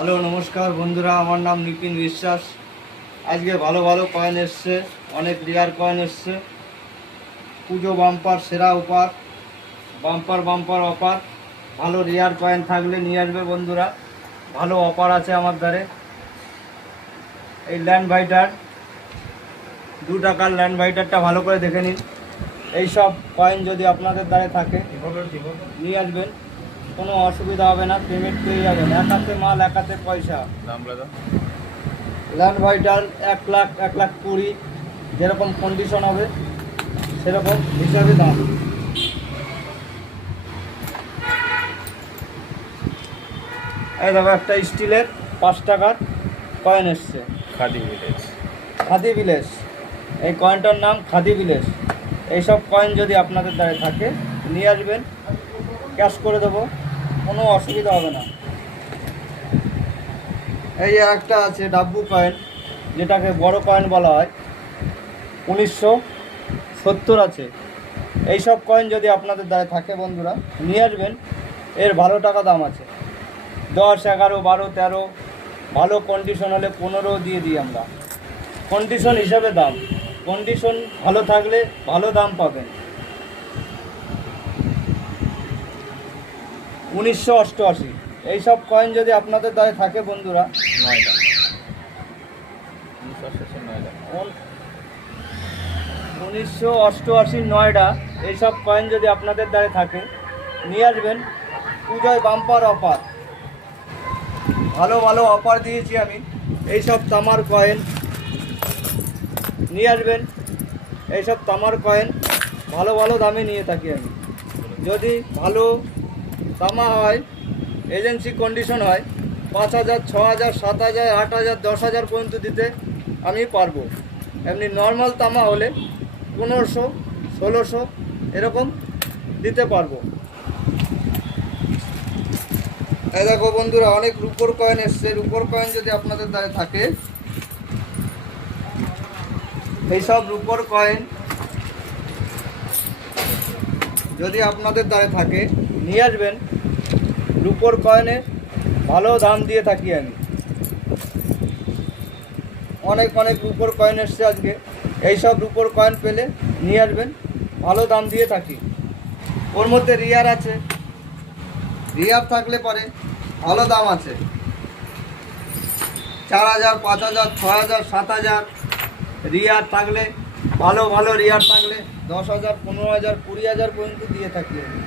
Hello নমস্কার বন্ধুরা, আমার নাম নিপিন বিশ্বাস। আজকে ভালো ভালো কয়েন এসছে, অনেক রেয়ার কয়েন এসছে। পুজো বাম্পার সেরা অফার, বাম্পার বাম্পার অফার। ভালো রেয়ার কয়েন থাকলে নিয়ে আসবে বন্ধুরা, ভালো অফার আছে আমার দ্বারে। এই ল্যান্ড ভাইটার 2 টাকার ল্যান্ড ভাইটারটা ভালো করে দেখে নিন। এই সব কয়েন যদি আপনাদের দ্বারে থাকে নিয়ে আসবেন, কোনো অসুবিধা হবে না, পেমেন্ট পেয়ে যাবেন। এক হাতে মাল, এক হাতে পয়সা। ল্যান্ড ভাইটাল 1 লাখ, 1,20,000, যেরকম কন্ডিশন হবে সেরকম হিসাবে দাম। এই দেখো একটা স্টিলের 5 টাকার কয়েন এসছে, খাদি ভিলেজ। এই কয়েনটার নাম খাদি ভিলেজ। এইসব কয়েন যদি আপনাদের দ্বারা থাকে নিয়ে আসবেন, ক্যাশ করে দেবো, কোনো অসুবিধা হবে না। এই একটা আছে ডাব্বু কয়েন, যেটাকে বড় কয়েন বলা হয়, 1970 আছে। এইসব কয়েন যদি আপনাদের দ্বারা থাকে বন্ধুরা নিয়ে আসবেন, এর ভালো টাকা দাম আছে। 10, 11, 12, 13, ভালো কন্ডিশন হলে 15 দিয়ে দিই আমরা। কন্ডিশন হিসাবে দাম, কন্ডিশন ভালো থাকলে ভালো দাম পাবেন। 1988 এইসব কয়েন যদি আপনাদের দ্বারা থাকে বন্ধুরা, 1988 নয়ডা, এইসব কয়েন যদি আপনাদের দ্বারা থাকে নিয়ে আসবেন। পুজোয় বাম্পার অফার, ভালো ভালো অফার দিয়েছি আমি। এইসব তামার কয়েন নিয়ে আসবেন। এইসব তামার কয়েন ভালো ভালো দামে নিয়ে থাকি আমি। যদি ভালো তামা হয়, এজেন্সি কন্ডিশন হয়, 5,000, 6,000, 7,000, 8,000, 10,000 পর্যন্ত দিতে আমি পারবো। এমনি নর্মাল তামা হলে 1500, 1600 এরকম দিতে পারবো। এই দেখো বন্ধুরা, অনেক রূপোর কয়েন এসছে। রূপোর কয়েন যদি আপনাদের দ্বারা থাকে, এইসব রূপোর কয়েন যদি আপনাদের দ্বারা থাকে নিয়ে আসবেন। রূপোর কয়েনের ভালো দাম দিয়ে থাকি আমি। অনেক অনেক রূপোর কয়েন এসছে আজকে। এইসব রূপোর কয়েন পেলে নিয়ে আসবেন, ভালো দাম দিয়ে থাকি। ওর মধ্যে রিয়ার আছে, রিয়ার থাকলে পরে ভালো দাম আছে। 4,000, 5,000, 6,000, 7,000 রিয়ার থাকলে, ভালো ভালো রিয়ার থাকলে 10,000, 15,000, 20,000 পর্যন্ত দিয়ে থাকি আমি।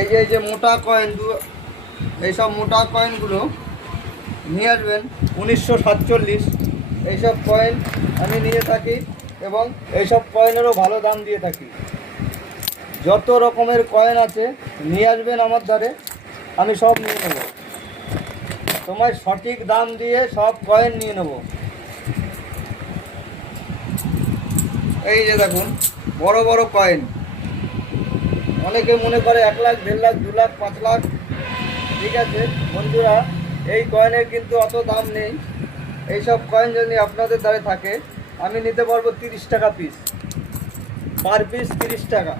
এই যে মোটা কয়েন, এইসব মোটা কয়েনগুলো নিয়ে আসবেন। 1947 এইসব কয়েন আমি নিয়ে থাকি এবং এইসব কয়েনেরও ভালো দাম দিয়ে থাকি। যত রকমের কয়েন আছে নিয়ে আসবেন আমার ধারে, আমি সব নিয়ে নেব। তোমার সঠিক দাম দিয়ে সব কয়েন নিয়ে নেব। এই যে দেখুন বড় বড় কয়েন। অনেকে মনে করে 1 লাখ, 1.5 লাখ, 2 লাখ, 5 লাখ। ঠিক আছে বন্ধুরা, এই কয়েনের কিন্তু অত দাম নেই। এইসব কয়েন যদি আপনাদের দ্বারা থাকে আমি নিতে পারবো 30 টাকা পিস, পার পিস 30 টাকা।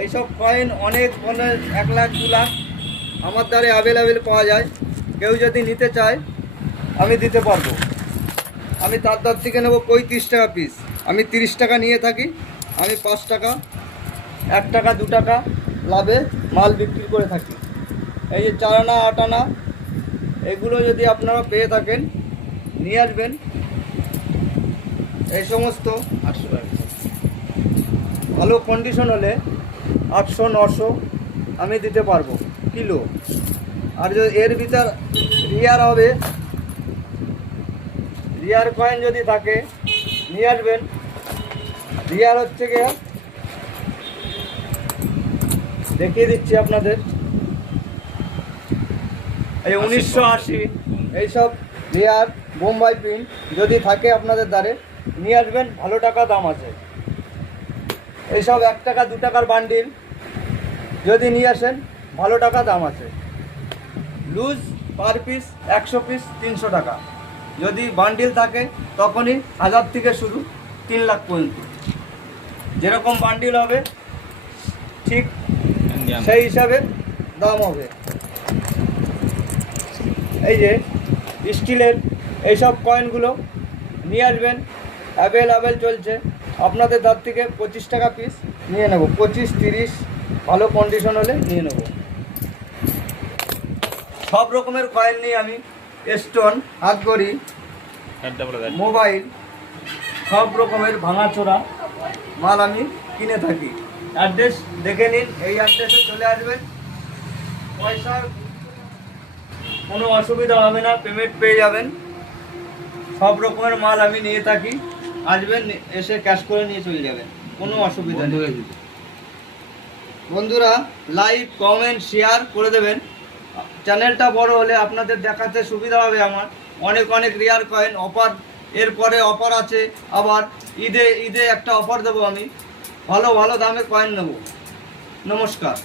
এইসব কয়েন অনেক 1 লাখ, 2 লাখ আমার দ্বারা অ্যাভেলেবেল পাওয়া যায়। কেউ যদি নিতে চায় আমি দিতে পারবো। আমি তার দ্বার থেকে নেবো 35 টাকা পিস। আমি 30 টাকা নিয়ে থাকি। আমি 5 টাকা, 1 টাকা, 2 টাকা লাভে মাল বিক্রি করে থাকি। এই যে 4 আনা, 8 আনা, এগুলো যদি আপনারা পেয়ে থাকেন নিয়ে আসবেন। এই সমস্ত ভালো কন্ডিশন হলে 800, 900 আমি দিতে পারবো কিলো। আর যদি এর ভিতর রিয়ার হবে, রিয়ার কয়েন যদি থাকে নিয়ে আসবেন। রিয়ার হচ্ছে গিয়ে দেখিয়ে দিচ্ছি আপনাদের। এই 1980 এইসব রিয়ার বোম্বাই প্রিন্ট যদি থাকে আপনাদের দ্বারে নিয়ে আসবেন, ভালো টাকা দাম আছে। এইসব 1 টাকা, 2 টাকার বান্ডিল যদি নিয়ে আসেন, ভালো টাকা দাম আছে। লুজ পার পিস 100 পিস 300 টাকা। যদি বান্ডিল থাকে তখনই 1000 থেকে শুরু 3 লাখ পর্যন্ত। যেরকম বান্ডিল হবে ঠিক সেই হিসাবে দাম হবে। এই যে স্টিলের এইসব কয়েনগুলো নিয়ে আসবেন, অ্যাভেলেবেল চলছে আপনাদের তার থেকে 25 টাকা পিস নিয়ে নেব, 25-30 ভালো কন্ডিশন হলে নিয়ে নেব। সব রকমের কয়েন নিয়ে আমি স্টোন, হাতঘড়ি, মোবাইল, সব রকমের ভাঙাচোরা মাল আমি কিনে থাকি। অ্যাড্রেস দেখে নিন, এই অ্যাড্রেসে চলে আসবেন, পয়সার কোনো অসুবিধা হবে না, পেমেন্ট পেয়ে যাবেন। সব রকমের মাল আমি নিয়ে থাকি, আসবেন, এসে ক্যাশ করে নিয়ে চলে যাবেন, কোনো অসুবিধা নেই। বন্ধুরা লাইক, কমেন্ট, শেয়ার করে দেবেন। চ্যানেলটা বড় হলে আপনাদের দেখাতে সুবিধা হবে আমার। অনেক অনেক রেয়ার কয়েন অফার, এরপরে অফার আছে, আবার ঈদে একটা অফার দেবো আমি, ভালো ভালো দামে কয়েন নেব। নমস্কার।